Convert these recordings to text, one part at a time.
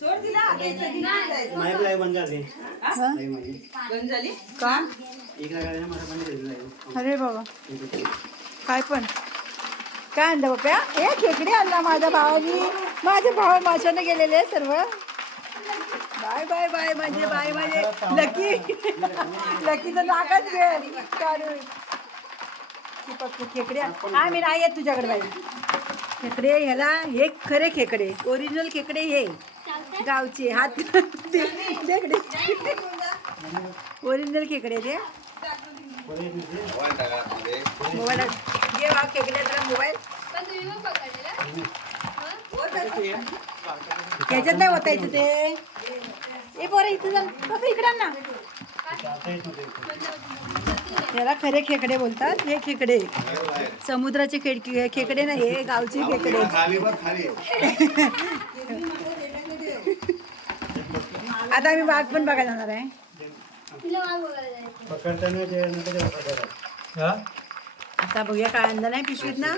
सोड तिला. जायचं? बंद झाली. हा? माझी बंद झाली? का? एक मला अरे बाबा. काय पण. काय आणलं बाप्या? हे खेकडे आणला माझ्या भावानी. माझे भाव माशाने गेलेले सर्व. बाय बाय बाय म्हणजे बाय म्हणजे लकी. लकीचं नाकच काढून. चिपक खेकडे हा मी नाही येत तुझ्याकडे बाई. खेकडे ह्याला. हे खरे खेकडे. ओरिजिनल खेकडे हे. गावचे हात ओरिजिनल खेकडे ते. मोबाईल घे वा खेकडे जरा मोबाईल. याच्यात नाही होतायचं ते. ए बरं इथं इकडे ना याला खरे खेकडे बोलतात. हे खेकडे. समुद्राचे खेडके खेकडे नाही हे गावचे खेकडे. आता आम्ही वाघ पण बघायला जाणार आहे. पकडताना ते नंतर ते पकडतात. आता बघूया काय आणलं नाही पिशवीत ना.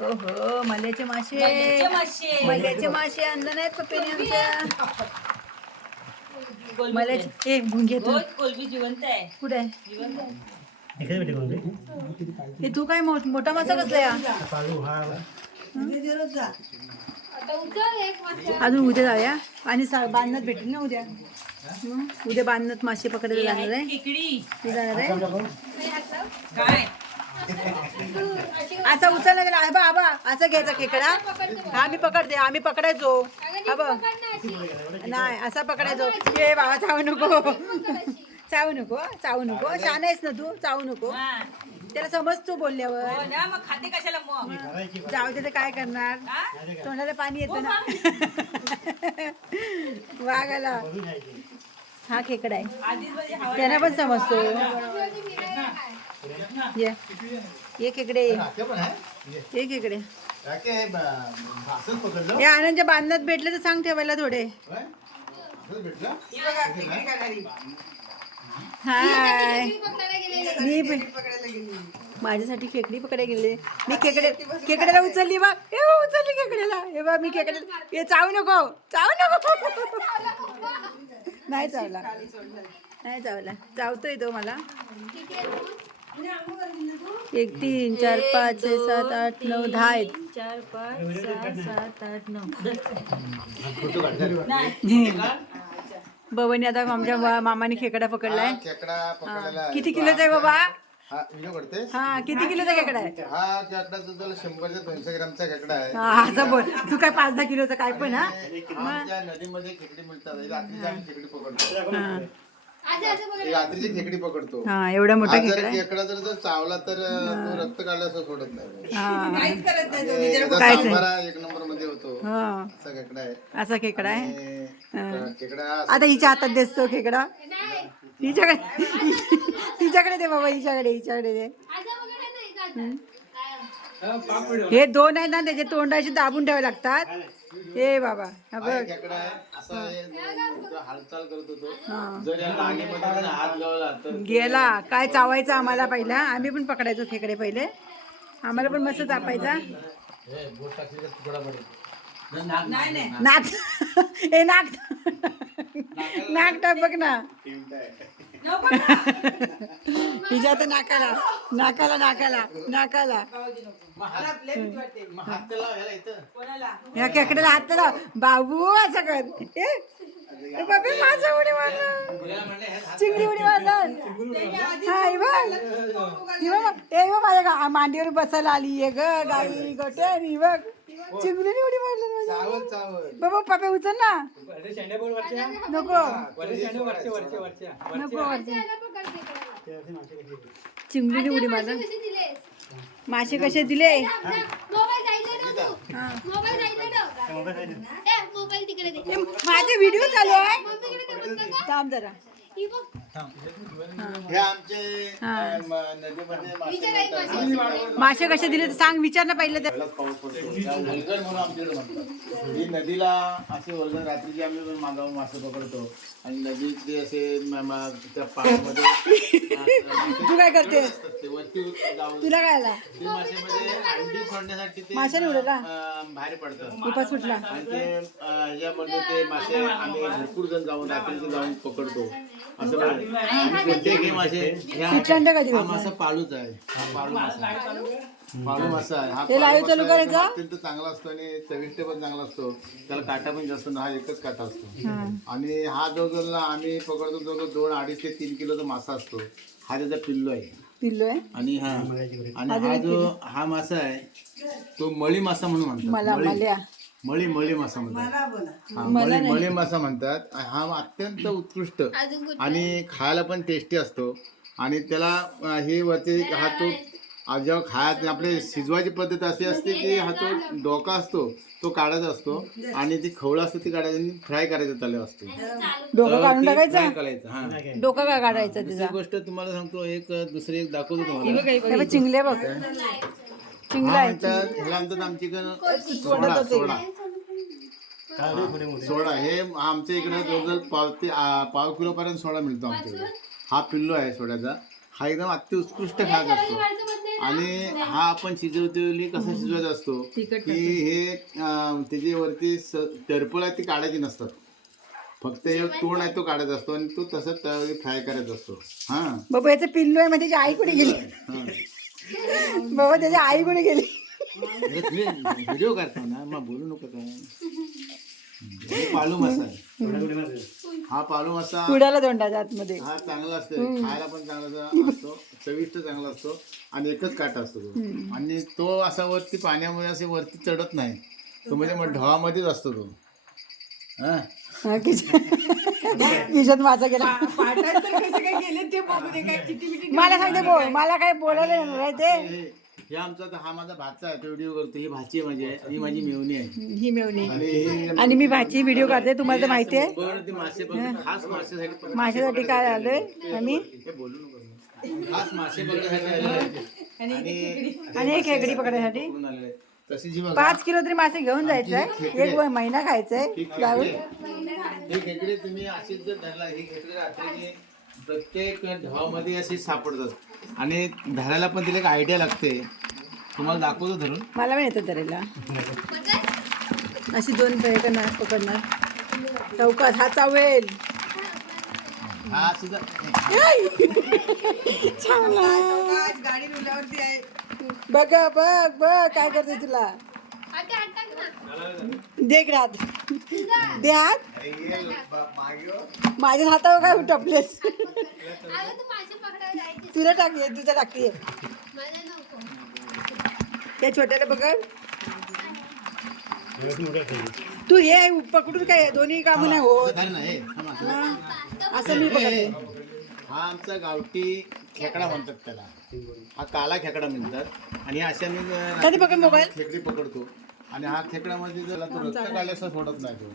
ओहो मल्याचे मासे. मासे. मल्याचे मासे आणलं नाहीत पप्पेने आमच्या. मल्याचे ए भुंगे तू. कोलबी जिवंत आहे. कुठे आहे? जिवंत आहे. इकडे भेटे कोणते? हे तू काय मो- मोठा मासा कसला या पाळू हा. अजून उद्या जाऊया. आणि सा- बांधण्यात भेटेल ना उद्या? मग उद्या बांधण्यात मासे पकडायला जाणार आहे. जाणार आहे. काय? असा उचलला गेला. आबा आबा असं घ्यायचा खेकडा. हा मी. पकडते आम्ही पकडायचो. हा बघ नाही असा पकडायचो. ए बाबा चावू नको. चावू नको चावू नको. छान आहेस ना तू? चावू नको. हा. त्याला समजतो बोलल्यावर. हो ना मग खाते कशाला मग? जाऊ दे तर काय करणार? हा? तोंडाला पाणी येतं ना. वाघाला हा खेकडा आहे. आधीच म्हणजे हवा त्यांना पण समजतो. ये. ये खेकडे ये. खेकडे. हे आनंदच्या बांधण्यात भेटले तर सांग ठेवायला थोडे. हाय? मी पण- माझ्यासाठी खेकडी पकडायला गेले. मी खेकडे खेकड्याला उचलली बा. हे बा, उचलली खेकड्याला. हे बा मी खेकड्याला हे चावू नको. चावू नको. नाही चावला. नाही चावला. चावतोय तो मला. एक तीन चार पाच छे सात आठ नऊ दहा आहेत. चार पाच सहा सात आठ नऊ. बबनी आता आमच्या मा- मामाने खेकडा पकडलाय. खेकडा हा. किती किलोचा आहे बाबा? हा व्हिडिओ करते हा किती किलोचा खेकडा आहे? हा खेकडा तुझा शंभर ते दोनशे ग्रामचा खेकडा आहे. हा असं बोल. तू काय पाच दहा किलोचा काय पण हा? आमच्या नदीमध्ये खेकडी मिळतात. रात्रीची आम्ही खेकडी पकडतो. हा. रात्रीची खेकडी पकडतो. हा एवढा मोठा जर खेकडा आहे? खेकडा जर जर चावला तर तो रक्त काढला असं सोडत नाही. हा. काहीच करत नाही त्याचा काय ते? सांबारा एक नंबरमध्ये होतो. हा. असा खेकडा आहे. असा खेकडा आहे? आणि आता हिच्या हातात दिसतो खेकडा. हिच्याकडे तिच्याकडे दे बाबा हिच्याकडे हिच्याकडे दे. हे दोन आहेत ना त्याचे तोंडाशी दाबून ठेवावे लागतात. हे बाबा हा बघ. गेला. काय चावायचं आम्हाला पहिला? आम्ही पण पकडायचो खेकडे पहिले. आम्हाला पण मस्त चापायचा. नाही नाही नाक. हे नाक. नाक टाक बघ ना. नको ना. हिच्या तर नाकाला. नाकाला नाकाला. नाकाला. ह्या खेकड्याला हात लाव. बाबू असं कर. बाबे माझं उडी मारलं. चिंगडी उडी मारलं. हा बघ. हे बघ. माझ्या गा- मांडीवर बसायला आली. आहे ग गाई गोटे आणि बघ. चिंगडीने उडी मारलं माझ्या बाबा पापे उचल ना. नको. नको. चिंगडीने उडी मारलं मासे कसे दिले? मोबाईल तिकडे दे. ए, माझे व्हिडिओ चालू आहे. थांब जरा. हे नदीमध्ये मासे मिळतात. मासे. कसे दिले सांग विचार ना पहिले तर. पहिलाच पाऊस पडतो. त्या वलगड म्हणून आमच्याकडे म्हणतात. ही नदीला असे वलगड रात्रीची आम्ही पण मागावून मासे पकडतो. आणि नदीतले असे म- म- त्या पाण्यामध्ये तू काय करतेस ते वरती जाऊन तुला काय आला? ते मासेमध्ये अंडी सोडण्यासाठी ते माशाने उडवला? अं, बाहेर पडतात. उपास सुटला आणि ते अं, ते मासे आम्ही भरपूर जण जाऊन रात्रीचे जाऊन पकडतो. असं मासे कधी हा? मासा पाळूच आहे. हा पाळू मासा आहे. पाळू मासा आहे. हा हे live पाळू चालू मासा आहे. करायचा? अत्यंत चांगला असतो आणि चविष्ट पण चांगला असतो. त्याला काटा पण जास्त नाही, हा एकच काटा असतो. हा. आणि हा जो जो आम्ही पकडतो जो दोन अडीच ते तीन किलोचा मासा असतो. हा त्याचा पिल्लो आहे. पिल्लो आहे? आणि हा आणि हा जो हा मासा आहे तो मळी मासा म्हणून म्हणतात. मला मळी. मल्या. मळी मळी मासा म्हणतात. हा, मळी मळी मासा म्हणतात. हा अत्यंत उत्कृष्ट आणि खायला पण टेस्टी असतो. आणि त्याला अं, हे वरती हा तो आ, जेव्हा खायला आपले शिजवायची पद्धत अशी असते की हा तो डोका असतो तो काढायचा असतो आणि ती खवळा असतो ती काढायची आणि फ्राय करायचा तल्यावर असतो. डोकं काढून टाकायचं? करायचं हा. डोकं काय काढायचं दुसरी त्याचा गोष्ट तुम्हाला सांगतो एक दुसरी एक दाखवतो तुम्हाला. हे बघ, चिंगले बघ. चिंगला आहे म्हणतात ह्याला म्हणतात आमच्याकडे सोडा सोडा. सोडा हे आमच्या इकडे जवळजवळ पाव ते आ, पाव किलो पर्यंत सोडा मिळतो आमच्याकडे हा पिल्लो आहे सोड्याचा. हा एकदम अत्युत्कृष्ट खात असतो. आणि हा आपण शिजवतेली कसा शिजवायचा असतो? की हे अं, त्याच्यावरती टरपल आहे ती काढायची नसतात. फक्त हे तोंड आहे तो काढायचा असतो आणि तो तसंच त्यावेळी फ्राय करायचा असतो. हा. बाबा याचं पिल्लो आहे मग त्याची आई कुठे गेली? हा. बाबा त्याची आई कुठे गेली? व्हिडिओ करता ना मग बोलू नको काय. पालू मासा हा पालू मासा कुडाला तोंडाच्या आतमध्ये. हा चांगला असतो. खायला पण चांगला असतो चविष्ट चांगला असतो आणि एकच काटा असतो तो. आणि तो असा वरती पाण्यामुळे असे वरती चढत नाही. तो म्हणजे मग ढवामध्येच असतो तो. हा? हा, किशन किशन माझा गेला. मला सांगते बोल. मला काय बोलायला येणार आहे ते? हे हे आमचा हा माझा भाचा आहे तो व्हिडिओ करतो. ही भाची आहे माझी आहे. ही माझी मेवणी आहे. ही मिळवणी आणि हे आणि मी भाची व्हिडिओ काढते तुम्हाला तर माहिती आहे. मासे खास माझ्यासाठी काय आलोय? आम्ही? हे बोलू नको. खास मासे पकडण्यासाठी आलेले आहेत. आणि आणि एक आलेले आहेत. तशी जी बघा. पाच किलो तरी मासे घेऊन जायचंय. एक महिना खायचंय जाऊन. हे खेकडे तुम्ही अशीच जर धरला ही खेकडे रात्रीची प्रत्येक ढवामध्ये अशी सापडतात. आणि धरायला पण तिला एक आयडिया लागते. तुम्हाला दाखवतो धरून. मला पण येतं धरायला. अशी दोन पे करणार पकडणार. चौकात हा चावेल. हा सुद्धा. बघ बघ बघ काय करते तुला? दे इकडे हात दे हात. माझ्या हातावर काय टपलेस? तुला टाकये तुझा टाकते त्या छोट्याला पकड. तू हे पकडून काय दोन्ही काम नाही होत. हे असं. मी हा आमचा गावठी खेकडा म्हणतात त्याला. हा काला खेकडा म्हणतात. आणि अशा मी कधी पकड मोबाईल? खेकडी पकडतो. आणि हा खेकड्यामध्ये जर तो रक्त काढल्यास सोडत नाही तो.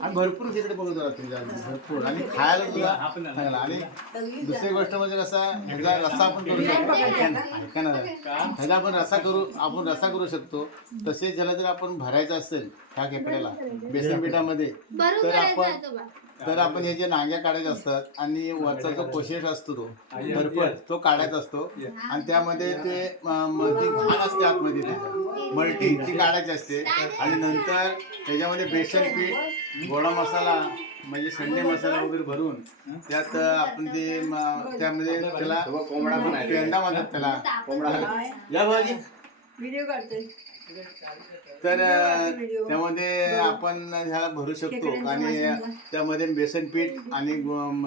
आणि भरपूर खेकडे पकडतो रात्रीच्या आधी, भरपूर. आणि खायला सुद्धा चांगला आणि दुसरी गोष्ट म्हणजे कसा ह्याचा रस्सा आपण करू शकतो. ऐका ना, जरा. ह्याचा आपण रसा करू आपण रसा करू शकतो. तसेच ज्याला जर आपण भरायचं असेल ह्या खेकड्याला बेसन पिठामध्ये तर आपण तर आपण हे जे नांग्या काढायचे असतात आणि वरचा जो कोशेष असतो तो भरपूर तो काढायचा असतो. आणि त्यामध्ये ते ती घाण असते आतमध्ये त्याच्या मल्टी ती काढायची असते. आणि नंतर त्याच्यामध्ये बेसन पीठ गोडा मसाला म्हणजे संडे मसाला वगैरे भरून त्यात आपण ते त्यामध्ये त्याला कोंबडा पण पेंडा म्हणतात त्याला. कोंबडा. या भाजी. व्हिडिओ काढते तर त्यामध्ये आपण ह्याला भरू शकतो आणि त्यामध्ये बेसन पीठ आणि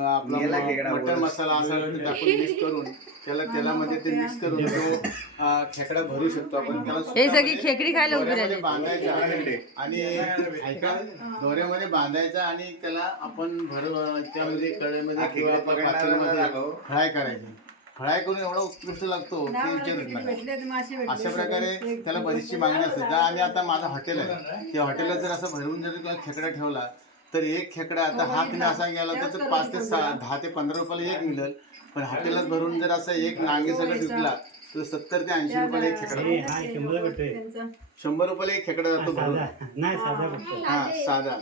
आपला मटन मसाला असा टाकून मिक्स करून त्याला तेलामध्ये ते मिक्स करून तो खेकडा भरू शकतो आपण. त्याला हे सगळी खेकडी खायला बांधायचा. आणि ऐका दोऱ्यामध्ये बांधायचा आणि त्याला आपण भर त्यामध्ये कढईमध्ये किंवा फ्राय करायचे. फ्राय करून एवढा उत्कृष्ट लागतो की विचारच नाही अशा प्रकारे त्याला बरीचशी मागणी असते. त्या- आणि आता माझं हॉटेल आहे त्या हॉटेलला जर असं भरवून जर तुला खेकडा ठेवला तर एक खेकडा आता हातने असा गेला तर तो पाच ते सहा दहा ते पंधरा रुपयाला एक मिळेल. पण हॉटेलात भरून जर असं एक नांगे सगळं विकला तर सत्तर ते ऐंशी रुपयाला एक खेकडा हे हा शंभर रुपयाला एक खेकडा जातो भरून साधा. नाही साधा फक्त. हा साधा.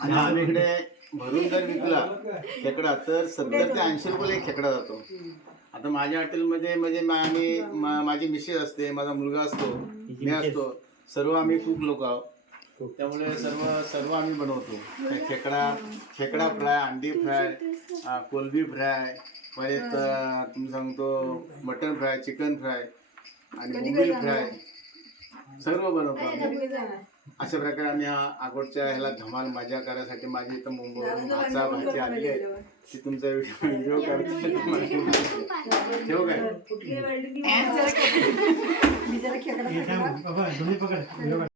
आणि आपल्या इकडे भरून जर विकला खेकडा तर सत्तर ते ऐंशी रुपयाला एक खेकडा जातो. आता माझ्या हॉटेलमध्ये म्हणजे मा- आम्ही मा- माझी मिसेस असते माझा मुलगा असतो मी असतो सर्व आम्ही खूप लोक आहोत. त्यामुळे सर्व सर्व आम्ही बनवतो. खेकडा खेकडा फ्राय अंडी फ्राय कोलबी फ्राय परत तुम्ही सांगतो मटन फ्राय चिकन फ्राय आणि बोंबील फ्राय. सर्व बनवतो आम्ही अशा प्रकारे आम्ही हा आगोडच्या ह्याला धमाल मजा करायसाठी माझी इथं मुंबईवरून भाचा भाची आली आहे. ती तुमचा व्हिडिओ ठेवू काय?